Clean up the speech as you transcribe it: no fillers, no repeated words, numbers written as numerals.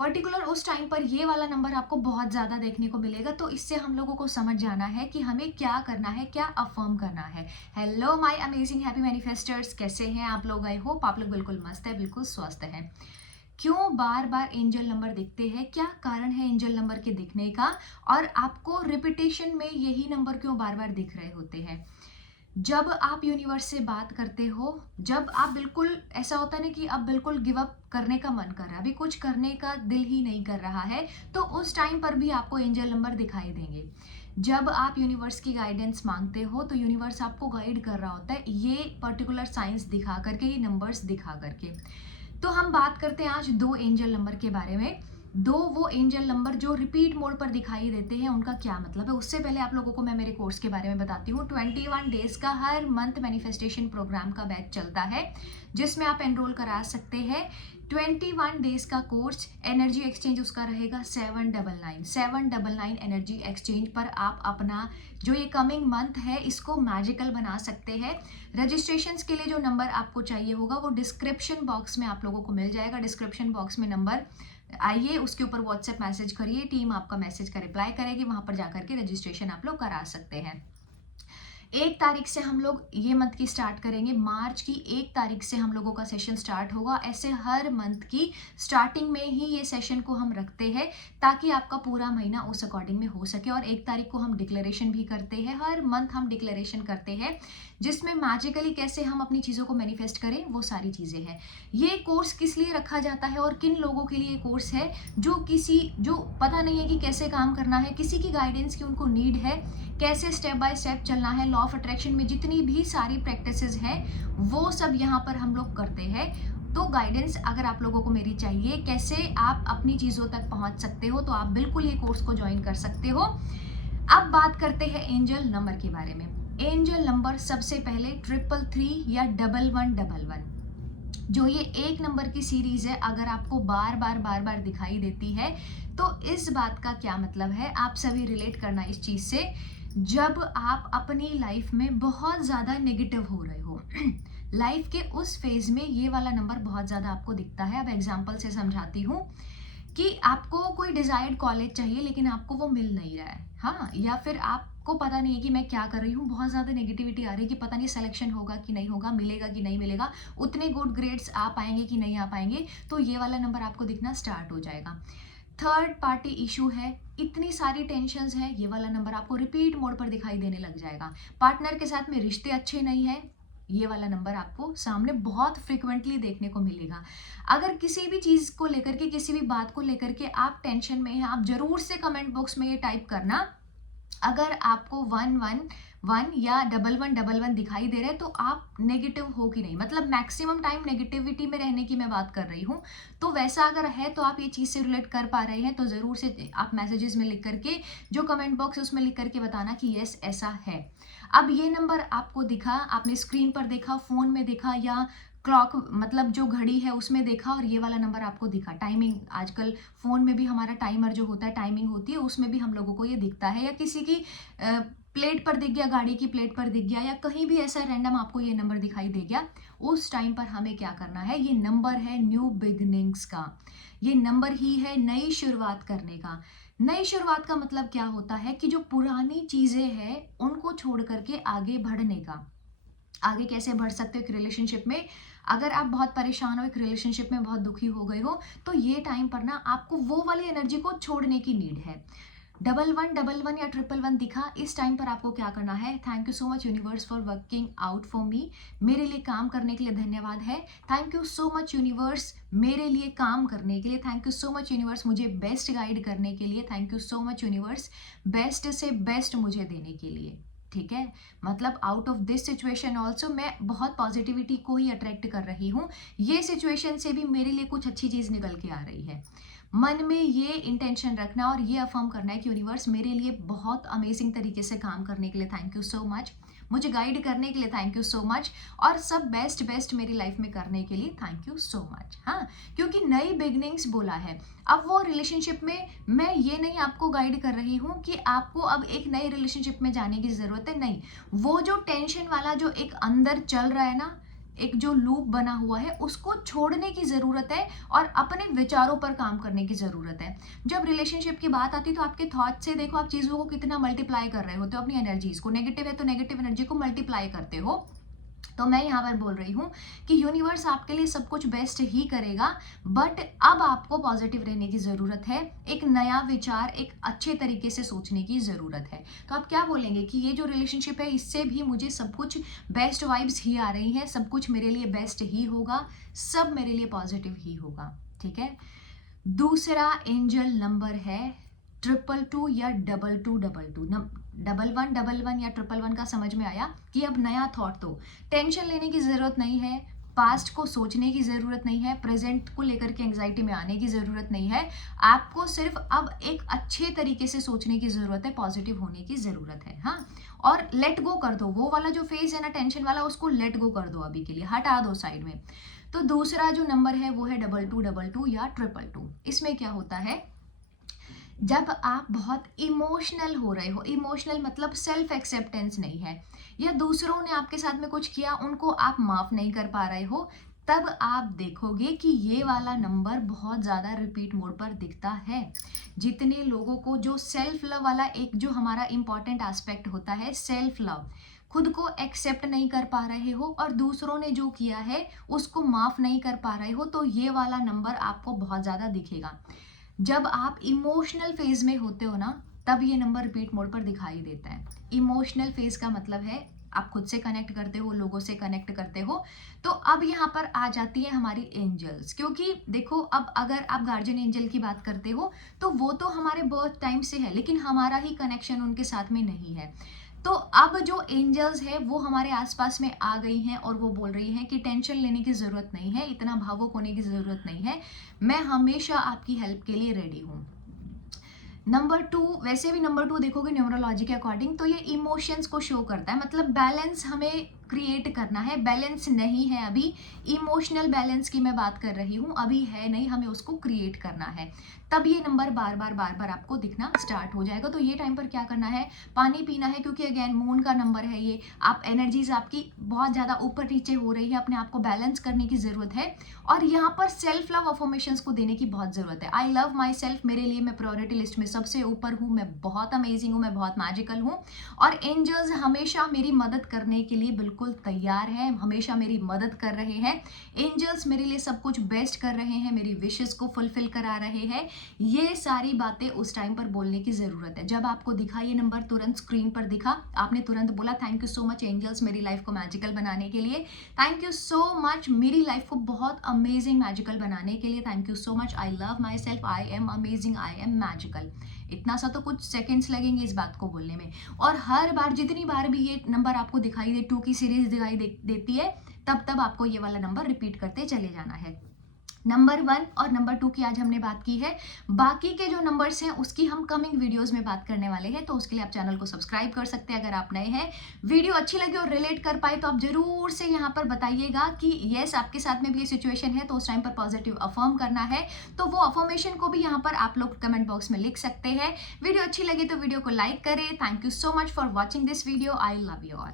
Particular उस time पर ये वाला नंबर आपको बहुत ज़्यादा देखने को मिलेगा। तो इससे हम लोगों को समझ जाना है कि हमें क्या करना है, क्या अफर्म करना है। हेलो माय अमेजिंग हैप्पी मैनिफेस्टर्स, कैसे हैं आप लोग? आई होप आप लोग बिल्कुल मस्त है, बिल्कुल स्वस्थ हैं। क्यों बार बार एंजल नंबर दिखते हैं? क्या कारण है एंजल नंबर के दिखने का? और आपको रिपीटेशन में यही नंबर क्यों बार बार दिख रहे होते हैं? जब आप यूनिवर्स से बात करते हो, जब आप बिल्कुल ऐसा होता है ना कि अब बिल्कुल गिव अप करने का मन कर रहा है, अभी कुछ करने का दिल ही नहीं कर रहा है, तो उस टाइम पर भी आपको एंजल नंबर दिखाई देंगे। जब आप यूनिवर्स की गाइडेंस मांगते हो तो यूनिवर्स आपको गाइड कर रहा होता है ये पर्टिकुलर साइंस दिखा करके, ये नंबर्स दिखा करके। तो हम बात करते हैं आज दो एंजल नंबर के बारे में। दो वो एंजल नंबर जो रिपीट मोड पर दिखाई देते हैं, उनका क्या मतलब है। उससे पहले आप लोगों को मैं मेरे कोर्स के बारे में बताती हूँ। 21 डेज का हर मंथ मैनिफेस्टेशन प्रोग्राम का बैच चलता है, जिसमें आप एनरोल करा सकते हैं। 21 डेज का कोर्स, एनर्जी एक्सचेंज उसका रहेगा 799 एनर्जी एक्सचेंज पर आप अपना जो ये कमिंग मंथ है इसको मैजिकल बना सकते हैं। रजिस्ट्रेशंस के लिए जो नंबर आपको चाहिए होगा वो डिस्क्रिप्शन बॉक्स में आप लोगों को मिल जाएगा। डिस्क्रिप्शन बॉक्स में नंबर आइए, उसके ऊपर व्हाट्सएप मैसेज करिए, टीम आपका मैसेज का रिप्लाई करेगी, वहां पर जाकर के रजिस्ट्रेशन आप लोग करा सकते हैं। 1 तारीख से हम लोग ये मंथ की स्टार्ट करेंगे। मार्च की 1 तारीख से हम लोगों का सेशन स्टार्ट होगा। ऐसे हर मंथ की स्टार्टिंग में ही ये सेशन को हम रखते हैं ताकि आपका पूरा महीना उस अकॉर्डिंग में हो सके। और 1 तारीख को हम डिक्लेरेशन भी करते हैं। हर मंथ हम डिक्लेरेशन करते हैं जिसमें मैजिकली कैसे हम अपनी चीज़ों को मैनिफेस्ट करें, वो सारी चीज़ें हैं। ये कोर्स किस लिए रखा जाता है और किन लोगों के लिए कोर्स है? जो पता नहीं है कि कैसे काम करना है, किसी की गाइडेंस की उनको नीड है, कैसे स्टेप बाय स्टेप चलना है। लॉ ऑफ अट्रैक्शन में जितनी भी सारी प्रैक्टिसेस हैं वो सब यहाँ पर हम लोग करते हैं। तो गाइडेंस अगर आप लोगों को मेरी चाहिए, कैसे आप अपनी चीज़ों तक पहुँच सकते हो, तो आप बिल्कुल ये कोर्स को ज्वाइन कर सकते हो। अब बात करते हैं एंजल नंबर के बारे में। एंजल नंबर सबसे पहले 333 या 1111, जो ये एक नंबर की सीरीज है, अगर आपको बार बार दिखाई देती है तो इस बात का क्या मतलब है, आप सभी रिलेट करना इस चीज से। जब आप अपनी लाइफ में बहुत ज्यादा नेगेटिव हो रहे हो लाइफ के उस फेज में ये वाला नंबर बहुत ज्यादा आपको दिखता है। अब एग्जांपल से समझाती हूँ कि आपको कोई डिजायर्ड कॉलेज चाहिए लेकिन आपको वो मिल नहीं रहा है, हाँ, या फिर आपको पता नहीं है कि मैं क्या कर रही हूँ, बहुत ज़्यादा नेगेटिविटी आ रही है कि पता नहीं सिलेक्शन होगा कि नहीं होगा, मिलेगा कि नहीं मिलेगा, उतने गुड ग्रेड्स आ पाएंगे कि नहीं आ पाएंगे, तो ये वाला नंबर आपको दिखना स्टार्ट हो जाएगा। थर्ड पार्टी इशू है, इतनी सारी टेंशन्स है, ये वाला नंबर आपको रिपीट मोड पर दिखाई देने लग जाएगा। पार्टनर के साथ में रिश्ते अच्छे नहीं है, ये वाला नंबर आपको सामने बहुत फ्रिक्वेंटली देखने को मिलेगा। अगर किसी भी चीज़ को लेकर के, किसी भी बात को लेकर के आप टेंशन में हैं, आप जरूर से कमेंट बॉक्स में ये टाइप करना। अगर आपको 111 या 1111 दिखाई दे रहे हैं तो आप नेगेटिव हो कि नहीं, मतलब मैक्सिमम टाइम नेगेटिविटी में रहने की मैं बात कर रही हूँ। तो वैसा अगर है तो आप ये चीज़ से रिलेट कर पा रहे हैं तो ज़रूर से आप मैसेजेस में लिख करके, जो कमेंट बॉक्स है उसमें लिख करके बताना कि यस ऐसा है। अब ये नंबर आपको दिखा, आपने स्क्रीन पर देखा, फोन में देखा, या क्लॉक मतलब जो घड़ी है उसमें देखा और ये वाला नंबर आपको दिखा। टाइमिंग, आजकल फोन में भी हमारा टाइमर जो होता है, टाइमिंग होती है, उसमें भी हम लोगों को ये दिखता है, या किसी की प्लेट पर दिख गया, गाड़ी की प्लेट पर दिख गया, या कहीं भी ऐसा रैंडम आपको ये नंबर दिखाई दे गया, उस टाइम पर हमें क्या करना है, ये नंबर है न्यू बिगनिंग्स का। ये नंबर ही है नई शुरुआत करने का। नई शुरुआत का मतलब क्या होता है कि जो पुरानी चीजें हैं उनको छोड़ करके आगे बढ़ने का। आगे कैसे बढ़ सकते हो एक रिलेशनशिप में? अगर आप बहुत परेशान हो, एक रिलेशनशिप में बहुत दुखी हो गए हो, तो ये टाइम पर ना आपको वो वाली एनर्जी को छोड़ने की नीड है। 1111 या 111 दिखा, इस टाइम पर आपको क्या करना है? Thank you so much universe for working out for me, मेरे लिए काम करने के लिए धन्यवाद है। Thank you so much universe मेरे लिए काम करने के लिए। Thank you so much universe मुझे बेस्ट गाइड करने के लिए। Thank you so much universe best से बेस्ट मुझे देने के लिए। ठीक है, मतलब out of this situation also मैं बहुत पॉजिटिविटी को ही अट्रैक्ट कर रही हूँ। ये सिचुएशन से भी मेरे लिए कुछ अच्छी चीज निकल के आ रही है। मन में ये इंटेंशन रखना और ये अफर्म करना है कि यूनिवर्स मेरे लिए बहुत अमेजिंग तरीके से काम करने के लिए थैंक यू सो मच, मुझे गाइड करने के लिए थैंक यू सो मच, और सब बेस्ट बेस्ट मेरी लाइफ में करने के लिए थैंक यू सो मच। हाँ, क्योंकि नई बिगनिंग्स बोला है। अब वो रिलेशनशिप में मैं ये नहीं आपको गाइड कर रही हूँ कि आपको अब एक नई रिलेशनशिप में जाने की जरूरत है, नहीं। वो जो टेंशन वाला जो एक अंदर चल रहा है ना, एक जो लूप बना हुआ है उसको छोड़ने की ज़रूरत है और अपने विचारों पर काम करने की ज़रूरत है। जब रिलेशनशिप की बात आती है तो आपके थॉट से देखो आप चीज़ों को कितना मल्टीप्लाई कर रहे होते हो, अपनी एनर्जीज को। नेगेटिव है तो नेगेटिव एनर्जी को मल्टीप्लाई करते हो। तो मैं यहाँ पर बोल रही हूँ कि यूनिवर्स आपके लिए सब कुछ बेस्ट ही करेगा, बट अब आपको पॉजिटिव रहने की ज़रूरत है। एक नया विचार, एक अच्छे तरीके से सोचने की ज़रूरत है। तो आप क्या बोलेंगे कि ये जो रिलेशनशिप है इससे भी मुझे सब कुछ बेस्ट वाइब्स ही आ रही हैं, सब कुछ मेरे लिए बेस्ट ही होगा, सब मेरे लिए पॉजिटिव ही होगा। ठीक है। दूसरा एंजल नंबर है 222 या 2222। 1111 या 111 का समझ में आया कि अब नया थॉट। तो टेंशन लेने की ज़रूरत नहीं है, पास्ट को सोचने की ज़रूरत नहीं है, प्रेजेंट को लेकर के एंग्जाइटी में आने की ज़रूरत नहीं है। आपको सिर्फ अब एक अच्छे तरीके से सोचने की ज़रूरत है, पॉजिटिव होने की ज़रूरत है। हाँ, और लेट गो कर दो वो वाला जो फेज है ना टेंशन वाला, उसको लेट गो कर दो, अभी के लिए हटा दो साइड में। तो दूसरा जो नंबर है वो है 2222 या 222। इसमें क्या होता है, जब आप बहुत इमोशनल हो रहे हो, इमोशनल मतलब सेल्फ एक्सेप्टेंस नहीं है, या दूसरों ने आपके साथ में कुछ किया उनको आप माफ नहीं कर पा रहे हो, तब आप देखोगे कि ये वाला नंबर बहुत ज़्यादा रिपीट मोड पर दिखता है। जितने लोगों को जो सेल्फ लव वाला एक जो हमारा इंपॉर्टेंट एस्पेक्ट होता है, सेल्फ लव, खुद को एक्सेप्ट नहीं कर पा रहे हो और दूसरों ने जो किया है उसको माफ नहीं कर पा रहे हो, तो ये वाला नंबर आपको बहुत ज़्यादा दिखेगा। जब आप इमोशनल फेज में होते हो ना, तब ये नंबर रिपीट मोड पर दिखाई देता है। इमोशनल फेज का मतलब है आप खुद से कनेक्ट करते हो, लोगों से कनेक्ट करते हो। तो अब यहाँ पर आ जाती है हमारी एंजल्स, क्योंकि देखो अब अगर आप गार्जियन एंजल की बात करते हो तो वो तो हमारे बर्थ टाइम से है, लेकिन हमारा ही कनेक्शन उनके साथ में नहीं है। तो अब जो एंजल्स है वो हमारे आसपास में आ गई हैं और वो बोल रही हैं कि टेंशन लेने की ज़रूरत नहीं है, इतना भावुक होने की ज़रूरत नहीं है, मैं हमेशा आपकी हेल्प के लिए रेडी हूँ। नंबर 2, वैसे भी नंबर 2 देखोगे न्यूमरोलॉजी के अकॉर्डिंग तो ये इमोशंस को शो करता है, मतलब बैलेंस हमें क्रिएट करना है। बैलेंस नहीं है अभी, इमोशनल बैलेंस की मैं बात कर रही हूँ, अभी है नहीं, हमें उसको क्रिएट करना है। तब ये नंबर बार बार आपको दिखना स्टार्ट हो जाएगा। तो ये टाइम पर क्या करना है, पानी पीना है, क्योंकि अगेन मून का नंबर है ये। आप एनर्जीज आपकी बहुत ज़्यादा ऊपर नीचे हो रही है, अपने आप को बैलेंस करने की ज़रूरत है। और यहाँ पर सेल्फ लव अफर्मेशंस को देने की बहुत ज़रूरत है। आई लव माई सेल्फ, मेरे लिए मैं प्रायोरिटी लिस्ट में सबसे ऊपर हूँ, मैं बहुत अमेजिंग हूँ, मैं बहुत मैजिकल हूँ। और एंजल्स हमेशा मेरी मदद करने के लिए बिल्कुल तैयार है, हमेशा मेरी मदद कर रहे हैं। एंजल्स मेरे लिए सब कुछ बेस्ट कर रहे हैं, मेरी विशेस को फुलफिल करा रहे हैं। ये सारी बातें उस टाइम पर बोलने की ज़रूरत है। जब आपको दिखा ये नंबर, तुरंत स्क्रीन पर दिखा, आपने तुरंत बोला thank you so much angels मेरी लाइफ को मैजिकल बनाने के लिए, थैंक यू सो मच मेरी लाइफ को बहुत अमेजिंग मैजिकल बनाने के लिए, thank you so much, I love myself, I am amazing, I am magical. इतना सा तो कुछ सेकंड्स लगेंगे इस बात को बोलने में। और हर बार जितनी बार भी ये नंबर आपको दिखाई दे, 2 की सीरीज दिखाई देती है, तब आपको ये वाला नंबर रिपीट करते चले जाना है। नंबर 1 और नंबर 2 की आज हमने बात की है। बाकी के जो नंबर्स हैं उसकी हम कमिंग वीडियोस में बात करने वाले हैं, तो उसके लिए आप चैनल को सब्सक्राइब कर सकते हैं अगर आप नए हैं। वीडियो अच्छी लगी और रिलेट कर पाए तो आप जरूर से यहाँ पर बताइएगा कि यस आपके साथ में भी ये सिचुएशन है, तो उस टाइम पर पॉजिटिव अफर्म करना है। तो वो अफर्मेशन को भी यहाँ पर आप लोग कमेंट बॉक्स में लिख सकते हैं। वीडियो अच्छी लगी तो वीडियो को लाइक करें। Thank you so much for watching this video. I love you all.